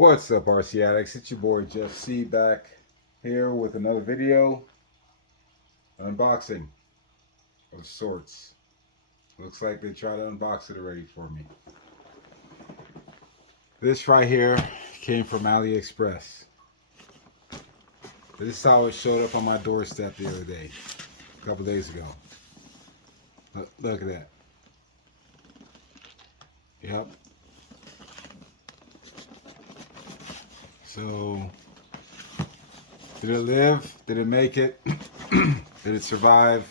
What's up, RC Addicts? It's your boy Jeff C back here with another video unboxing of sorts. Looks like they tried to unbox it already for me. This right here came from AliExpress. This is how it showed up on my doorstep the other day, a couple days ago. Look at that. Yep. So, did it live? Did it make it? Did it survive?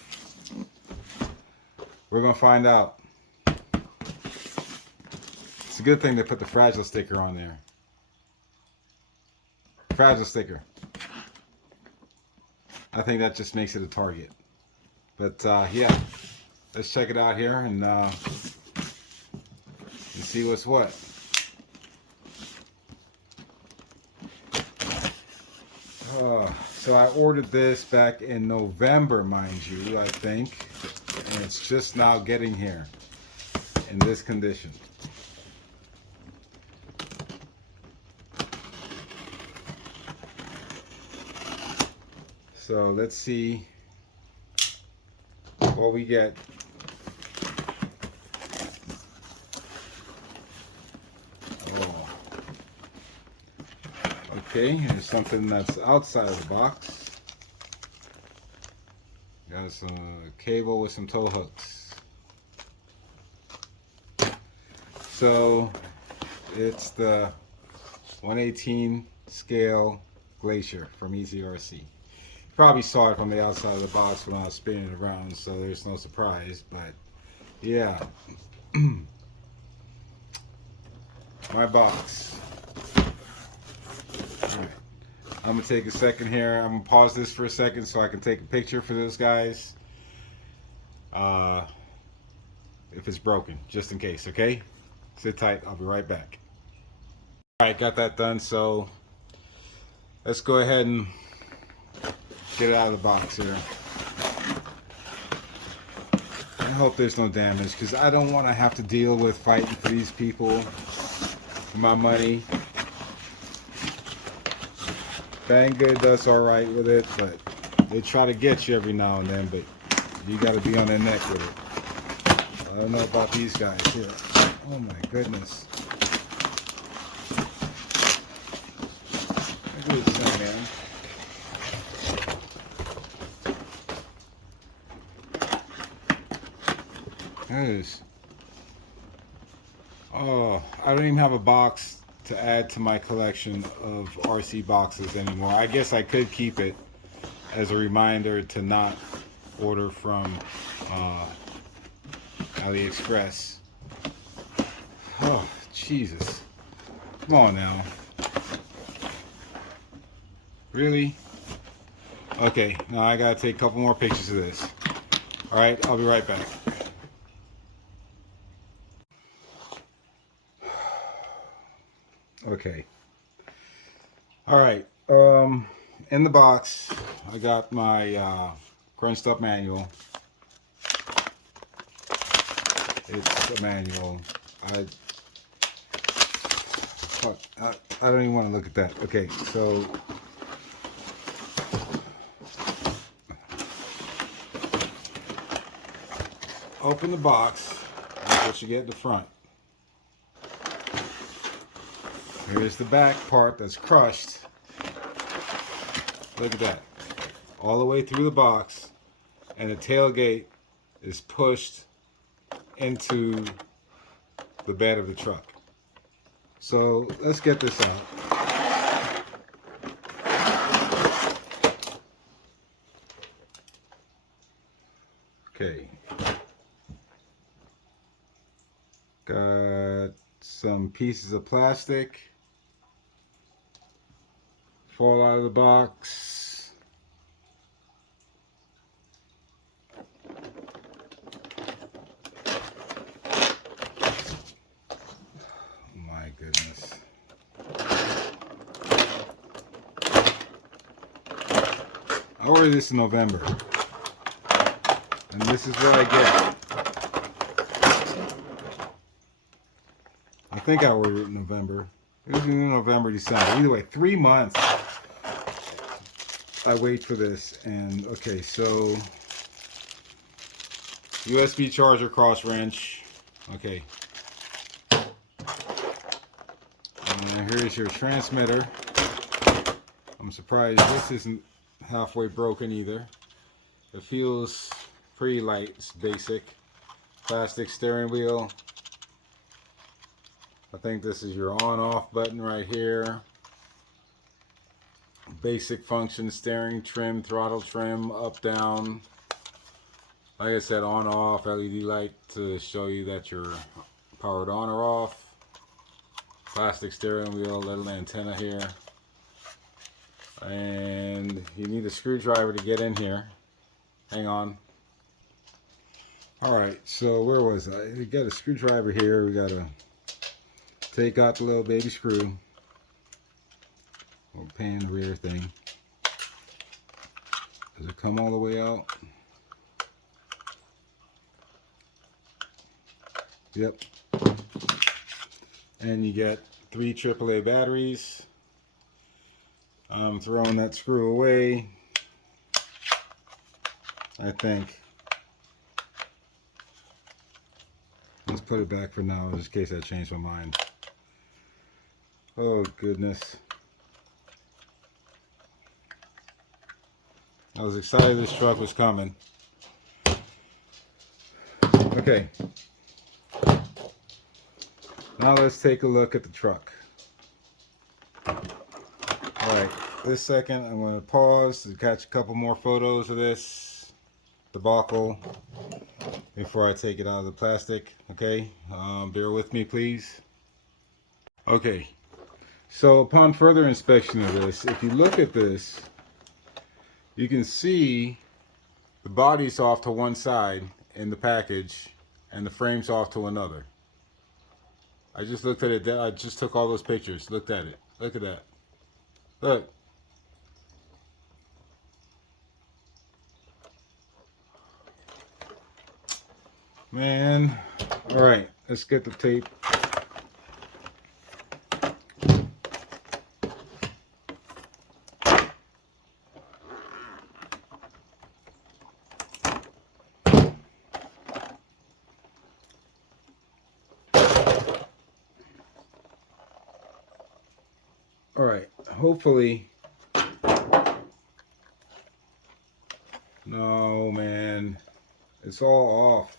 We're gonna find out. It's a good thing they put the fragile sticker on there. Fragile sticker. I think that just makes it a target. But yeah, let's check it out here and see what's what. So I ordered this back in November, mind you, I think, and it's just now getting here in this condition. So let's see what we get. Okay, here's something that's outside of the box. Got some cable with some tow hooks. So it's the 1/18 scale Glacier from EazyRC. You probably saw it from the outside of the box when I was spinning it around, so there's no surprise, but yeah. My box. I'm gonna take a second here. I'm gonna pause this for a second so I can take a picture for those guys. If it's broken, just in case, okay? Sit tight, I'll be right back. Alright, got that done, so let's go ahead and get it out of the box here. I hope there's no damage, because I don't want to have to deal with fighting for these people for my money. Banggood does alright with it, but they try to get you every now and then, but you gotta be on their neck with it. I don't know about these guys here. Oh my goodness. Look at this thing, man. That is. Oh, I don't even have a box to add to my collection of RC boxes anymore. I guess I could keep it as a reminder to not order from AliExpress. Oh, Jesus. Come on now. Really? Okay, now I gotta take a couple more pictures of this. Alright, I'll be right back. Okay. All right. In the box, I got my crunched up manual. It's a manual. I don't even want to look at that. Okay, so open the box. That's what you get in the front. Here's the back part that's crushed. Look at that. All the way through the box. And the tailgate is pushed into the bed of the truck. So let's get this out. Okay. Got some pieces of plastic. Fall out of the box. My goodness. I ordered this in November. And this is what I get. I think I ordered it in November. It was in November, December. Either way, 3 months I wait for this. And okay, so USB charger cross wrench. Okay. And here's your transmitter. I'm surprised this isn't halfway broken either. It feels pretty light. It's basic. Plastic steering wheel. I think this is your on-off button right here. Basic function, steering, trim, throttle trim, up, down. Like I said, on-off, LED light to show you that you're powered on or off. Plastic steering wheel, little antenna here. And you need a screwdriver to get in here. Hang on. Alright, so where was I? We got a screwdriver here. We got to take out the little baby screw. Or pan the rear thing. Does it come all the way out? Yep. And you get 3 AAA batteries. I'm throwing that screw away, I think. Let's put it back for now, just in case I change my mind. Oh goodness. I was excited this truck was coming. Okay. Now let's take a look at the truck. Alright, this second I'm going to pause to catch a couple more photos of this debacle before I take it out of the plastic. Okay, bear with me please. Okay, so upon further inspection of this, if you look at this, you can see the body's off to one side in the package and the frame's off to another. I just looked at it. I just took all those pictures. Looked at it. Look at that. Look. Man. All right. Let's get the tape. All right, hopefully. No, man, it's all off.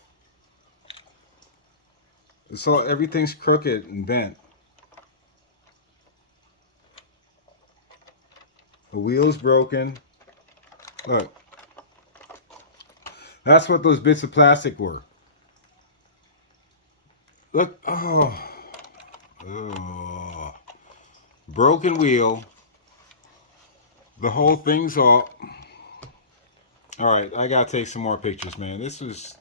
It's all, everything's crooked and bent. The wheel's broken. Look, that's what those bits of plastic were. Look, oh. Broken wheel. The whole thing's all. Alright, I gotta take some more pictures, man. This was.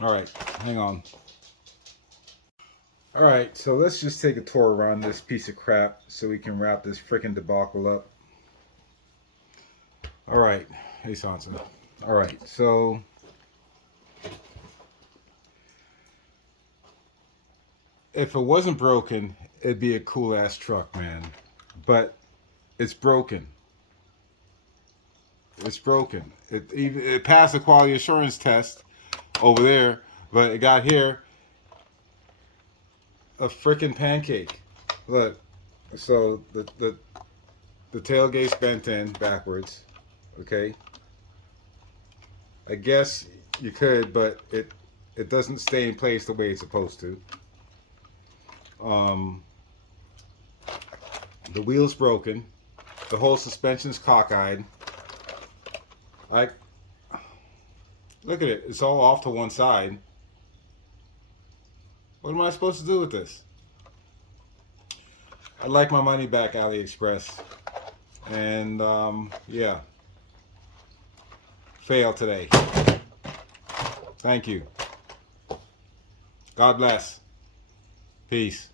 Alright, hang on. Alright, so let's just take a tour around this piece of crap so we can wrap this freaking debacle up. Alright, hey Sansa. Alright, so. If it wasn't broken, it'd be a cool ass truck, man. But it's broken. It's broken. It passed the quality assurance test over there, but it got here a freaking pancake. Look, so the tailgate's bent in backwards. Okay. I guess you could, but it doesn't stay in place the way it's supposed to. The wheel's broken. The whole suspension's cockeyed. Look at it. It's all off to one side. What am I supposed to do with this? I'd like my money back, AliExpress. And yeah. Fail today. Thank you. God bless. Peace.